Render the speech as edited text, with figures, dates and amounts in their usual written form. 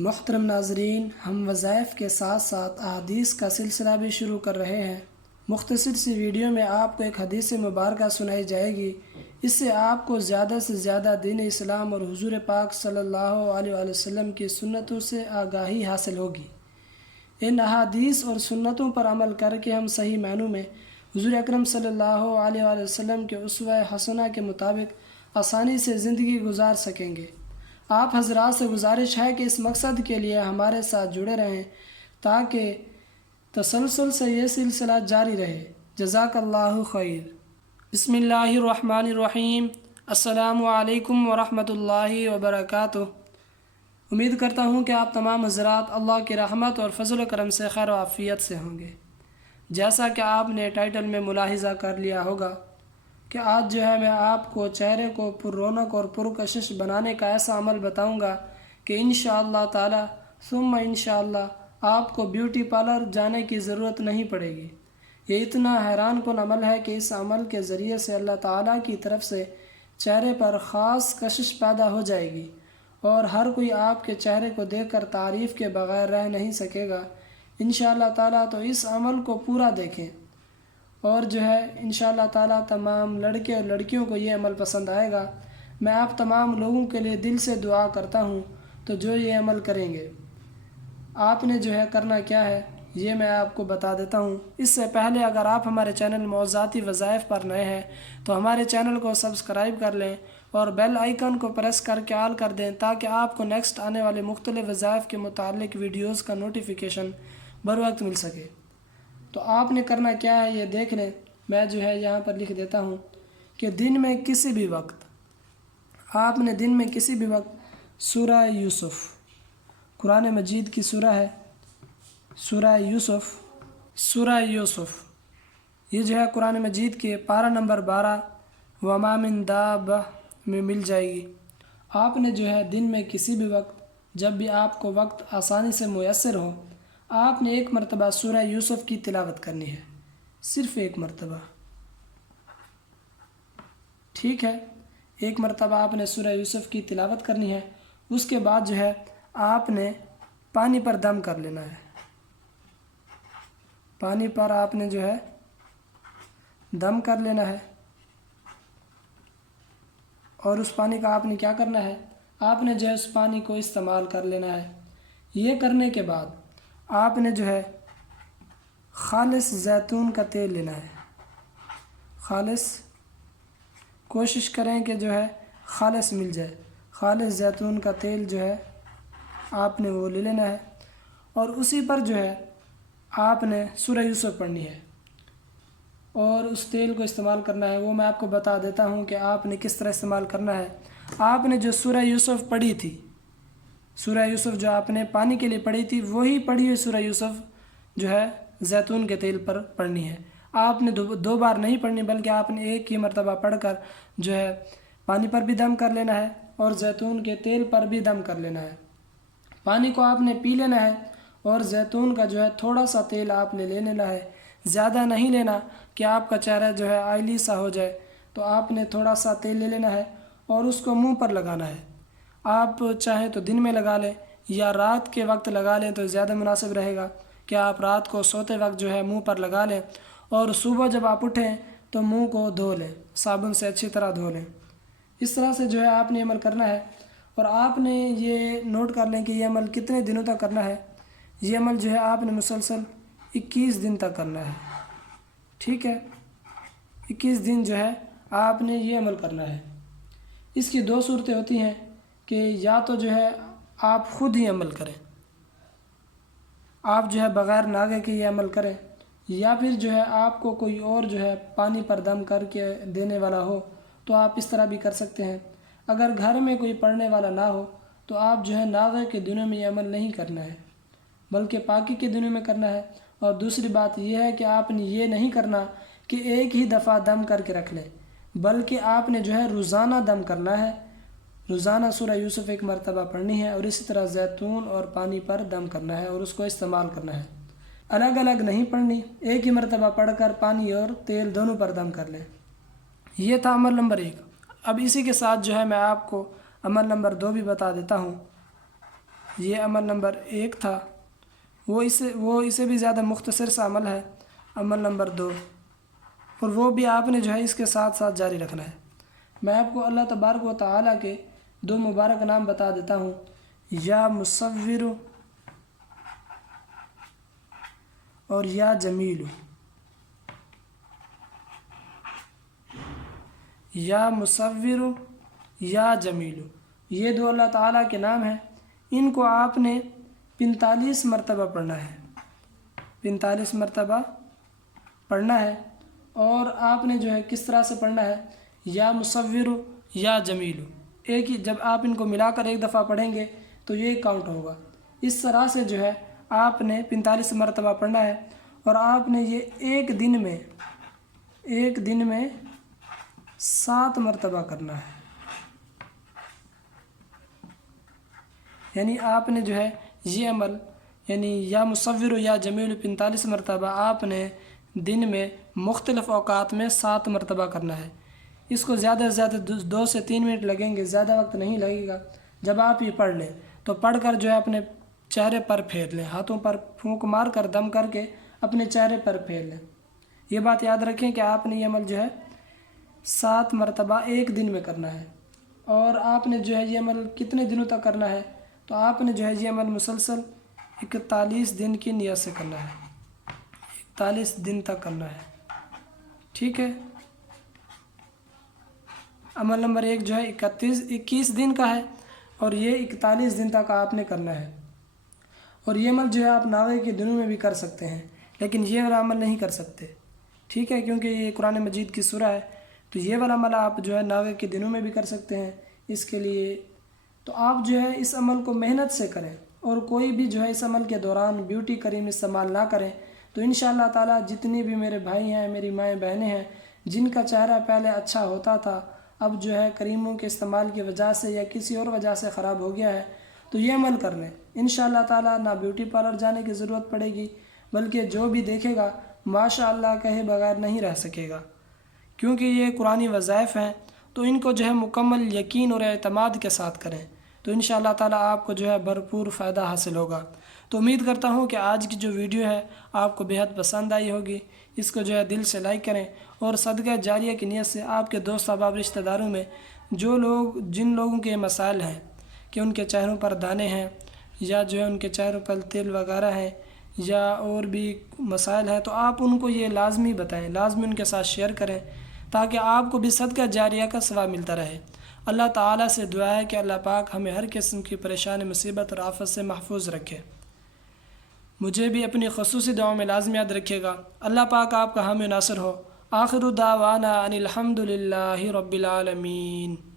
محترم ناظرین، ہم وظائف کے ساتھ ساتھ احادیث کا سلسلہ بھی شروع کر رہے ہیں۔ مختصر سی ویڈیو میں آپ کو ایک حدیث مبارکہ سنائی جائے گی۔ اس سے آپ کو زیادہ سے زیادہ دین اسلام اور حضور پاک صلی اللہ علیہ وآلہ وسلم کی سنتوں سے آگاہی حاصل ہوگی۔ ان احادیث اور سنتوں پر عمل کر کے ہم صحیح معنوں میں حضور اکرم صلی اللہ علیہ وآلہ وسلم کے اسوہ حسنہ کے مطابق آسانی سے زندگی گزار سکیں گے۔ آپ حضرات سے گزارش ہے کہ اس مقصد کے لیے ہمارے ساتھ جڑے رہیں تاکہ تسلسل سے یہ سلسلہ جاری رہے۔ جزاک اللہ خیر۔ بسم اللہ الرحمن الرحیم۔ السلام علیکم ورحمۃ اللہ وبرکاتہ۔ امید کرتا ہوں کہ آپ تمام حضرات اللہ کی رحمت اور فضل و کرم سے خیر و عافیت سے ہوں گے۔ جیسا کہ آپ نے ٹائٹل میں ملاحظہ کر لیا ہوگا کہ آج جو ہے میں آپ کو چہرے کو پر رونق اور پرکشش بنانے کا ایسا عمل بتاؤں گا کہ انشاءاللہ تعالی ثم انشاءاللہ آپ کو بیوٹی پارلر جانے کی ضرورت نہیں پڑے گی۔ یہ اتنا حیران کن عمل ہے کہ اس عمل کے ذریعے سے اللہ تعالیٰ کی طرف سے چہرے پر خاص کشش پیدا ہو جائے گی اور ہر کوئی آپ کے چہرے کو دیکھ کر تعریف کے بغیر رہ نہیں سکے گا۔ انشاءاللہ تعالیٰ تو اس عمل کو پورا دیکھیں اور جو ہے انشاءاللہ تعالیٰ تمام لڑکے اور لڑکیوں کو یہ عمل پسند آئے گا۔ میں آپ تمام لوگوں کے لیے دل سے دعا کرتا ہوں تو جو یہ عمل کریں گے، آپ نے جو ہے کرنا کیا ہے یہ میں آپ کو بتا دیتا ہوں۔ اس سے پہلے اگر آپ ہمارے چینل موضوعاتی وظائف پر نئے ہیں تو ہمارے چینل کو سبسکرائب کر لیں اور بیل آئیکن کو پریس کر کے آل کر دیں تاکہ آپ کو نیکسٹ آنے والے مختلف وظائف کے متعلق ویڈیوز کا نوٹیفیکیشن بروقت مل سکے۔ تو آپ نے کرنا کیا ہے یہ دیکھ لیں۔ میں جو ہے یہاں پر لکھ دیتا ہوں کہ دن میں کسی بھی وقت آپ نے سورہ یوسف، قرآن مجید کی سورہ ہے سورہ یوسف، یہ جو ہے قرآن مجید کے پارہ نمبر 12 وما من دابہ میں مل جائے گی۔ آپ نے جو ہے دن میں کسی بھی وقت جب بھی آپ کو وقت آسانی سے میسر ہو، آپ نے ایک مرتبہ سورہ یوسف کی تلاوت کرنی ہے، صرف ایک مرتبہ، ٹھیک ہے؟ ایک مرتبہ آپ نے سورہ یوسف کی تلاوت کرنی ہے۔ اس کے بعد جو ہے آپ نے پانی پر دم کر لینا ہے، پانی پر آپ نے جو ہے دم کر لینا ہے اور اس پانی کا آپ نے کیا کرنا ہے، آپ نے جو ہے اس پانی کو استعمال کر لینا ہے۔ یہ کرنے کے بعد آپ نے جو ہے خالص زیتون کا تیل لینا ہے، خالص، کوشش کریں کہ جو ہے خالص مل جائے، خالص زیتون کا تیل جو ہے آپ نے وہ لے لینا ہے اور اسی پر جو ہے آپ نے سورہ یوسف پڑھنی ہے اور اس تیل کو استعمال کرنا ہے۔ وہ میں آپ کو بتا دیتا ہوں کہ آپ نے کس طرح استعمال کرنا ہے۔ آپ نے جو سورہ یوسف پڑھی تھی، سورہ یوسف جو آپ نے پانی کے لیے پڑھی تھی، وہی پڑھی ہوئی سورہ یوسف جو ہے زیتون کے تیل پر پڑھنی ہے۔ آپ نے دو بار نہیں پڑھنی بلکہ آپ نے ایک ہی مرتبہ پڑھ کر جو ہے پانی پر بھی دم کر لینا ہے اور زیتون کے تیل پر بھی دم کر لینا ہے۔ پانی کو آپ نے پی لینا ہے اور زیتون کا جو ہے تھوڑا سا تیل آپ نے لے لینا ہے، زیادہ نہیں لینا کہ آپ کا چہرہ جو ہے آئلی سا ہو جائے، تو آپ نے تھوڑا سا تیل لے لینا ہے اور اس کو منہ پر لگانا ہے۔ آپ چاہیں تو دن میں لگا لیں یا رات کے وقت لگا لیں تو زیادہ مناسب رہے گا کہ آپ رات کو سوتے وقت جو ہے منہ پر لگا لیں اور صبح جب آپ اٹھیں تو منہ کو دھو لیں، صابن سے اچھی طرح دھو لیں۔ اس طرح سے جو ہے آپ نے عمل کرنا ہے اور آپ نے یہ نوٹ کر لیں کہ یہ عمل کتنے دنوں تک کرنا ہے۔ یہ عمل جو ہے آپ نے مسلسل 21 دن تک کرنا ہے، ٹھیک ہے؟ 21 دن جو ہے آپ نے یہ عمل کرنا ہے۔ اس کی دو صورتیں ہوتی ہیں کہ یا تو جو ہے آپ خود ہی عمل کریں، آپ جو ہے بغیر ناغے کے یہ عمل کریں، یا پھر جو ہے آپ کو کوئی اور جو ہے پانی پر دم کر کے دینے والا ہو تو آپ اس طرح بھی کر سکتے ہیں۔ اگر گھر میں کوئی پڑھنے والا نہ ہو تو آپ جو ہے ناغے کے دنوں میں یہ عمل نہیں کرنا ہے بلکہ پاکی کے دنوں میں کرنا ہے۔ اور دوسری بات یہ ہے کہ آپ نے یہ نہیں کرنا کہ ایک ہی دفعہ دم کر کے رکھ لیں بلکہ آپ نے جو ہے روزانہ دم کرنا ہے، روزانہ سورہ یوسف ایک مرتبہ پڑھنی ہے اور اسی طرح زیتون اور پانی پر دم کرنا ہے اور اس کو استعمال کرنا ہے۔ الگ الگ نہیں پڑھنی، ایک ہی مرتبہ پڑھ کر پانی اور تیل دونوں پر دم کر لیں۔ یہ تھا عمل نمبر 1۔ اب اسی کے ساتھ جو ہے میں آپ کو عمل نمبر 2 بھی بتا دیتا ہوں یہ عمل نمبر 1 تھا، وہ اسے بھی زیادہ مختصر سا عمل ہے، عمل نمبر 2، اور وہ بھی آپ نے جو ہے اس کے ساتھ ساتھ جاری رکھنا ہے۔ میں آپ کو اللہ تبارک و تعالیٰ کے 2 مبارک نام بتا دیتا ہوں، یا مصور اور یا جمیل۔ یا مصور یا جمیل، یہ 2 اللہ تعالیٰ کے نام ہیں۔ ان کو آپ نے 45 مرتبہ پڑھنا ہے، 45 مرتبہ پڑھنا ہے۔ اور آپ نے جو ہے کس طرح سے پڑھنا ہے، یا مصور یا جمیل، ایک ہی، جب آپ ان کو ملا کر ایک دفعہ پڑھیں گے تو یہ کاؤنٹ ہوگا۔ اس طرح سے جو ہے آپ نے 45 مرتبہ پڑھنا ہے، اور آپ نے یہ ایک دن میں 7 مرتبہ کرنا ہے۔ یعنی آپ نے جو ہے یہ عمل، یعنی یا مصور یا جمیل 45 مرتبہ آپ نے دن میں مختلف اوقات میں 7 مرتبہ کرنا ہے۔ اس کو زیادہ سے زیادہ 2 سے 3 منٹ لگیں گے، زیادہ وقت نہیں لگے گا۔ جب آپ یہ پڑھ لیں تو پڑھ کر جو ہے اپنے چہرے پر پھیر لیں، ہاتھوں پر پھونک مار کر دم کر کے اپنے چہرے پر پھیر لیں۔ یہ بات یاد رکھیں کہ آپ نے یہ عمل جو ہے 7 مرتبہ ایک دن میں کرنا ہے۔ اور آپ نے جو ہے یہ عمل کتنے دنوں تک کرنا ہے، تو آپ نے جو ہے یہ عمل مسلسل 41 دن کی نیت سے کرنا ہے، 41 دن تک کرنا ہے، ٹھیک ہے۔ عمل نمبر 1 جو ہے 21 دن کا ہے، اور یہ 41 دن تک آپ نے کرنا ہے۔ اور یہ عمل جو ہے آپ ناغے کے دنوں میں بھی کر سکتے ہیں، لیکن یہ والا عمل نہیں کر سکتے، ٹھیک ہے، کیونکہ یہ قرآن مجید کی سورہ ہے۔ تو یہ والا عمل آپ جو ہے ناغے کے دنوں میں بھی کر سکتے ہیں۔ اس کے لیے تو آپ جو ہے اس عمل کو محنت سے کریں، اور کوئی بھی جو ہے اس عمل کے دوران بیوٹی کریم استعمال نہ کریں، تو انشاءاللہ تعالیٰ جتنی بھی میرے بھائی ہیں، میری مائیں بہنیں ہیں، جن کا چہرہ پہلے اچھا ہوتا تھا، اب جو ہے کریموں کے استعمال کی وجہ سے یا کسی اور وجہ سے خراب ہو گیا ہے، تو یہ عمل کر لیں۔ انشاءاللہ تعالیٰ نہ بیوٹی پارلر جانے کی ضرورت پڑے گی، بلکہ جو بھی دیکھے گا ماشاءاللہ کہے بغیر نہیں رہ سکے گا، کیونکہ یہ قرآنی وظائف ہیں، تو ان کو جو ہے مکمل یقین اور اعتماد کے ساتھ کریں، تو انشاءاللہ تعالیٰ آپ کو جو ہے بھرپور فائدہ حاصل ہوگا۔ تو امید کرتا ہوں کہ آج کی جو ویڈیو ہے آپ کو بہت پسند آئی ہوگی۔ اس کو جو ہے دل سے لائک کریں، اور صدقہ جاریہ کی نیت سے آپ کے دوست احباب رشتہ داروں میں جن لوگوں کے مسائل ہیں کہ ان کے چہروں پر دانے ہیں، یا جو ہے ان کے چہروں پر تیل وغیرہ ہیں، یا اور بھی مسائل ہیں، تو آپ ان کو یہ لازمی بتائیں، لازمی ان کے ساتھ شیئر کریں، تاکہ آپ کو بھی صدقہ جاریہ کا ثواب ملتا رہے۔ اللہ تعالیٰ سے دعا ہے کہ اللہ پاک ہمیں ہر قسم کی پریشانی، مصیبت اور آفت سے محفوظ رکھے۔ مجھے بھی اپنی خصوصی دعاؤں میں لازم یاد رکھے گا۔ اللہ پاک آپ کا حامی و ناصر ہو۔ آخر دعوانا ان الحمد للہ رب العالمین۔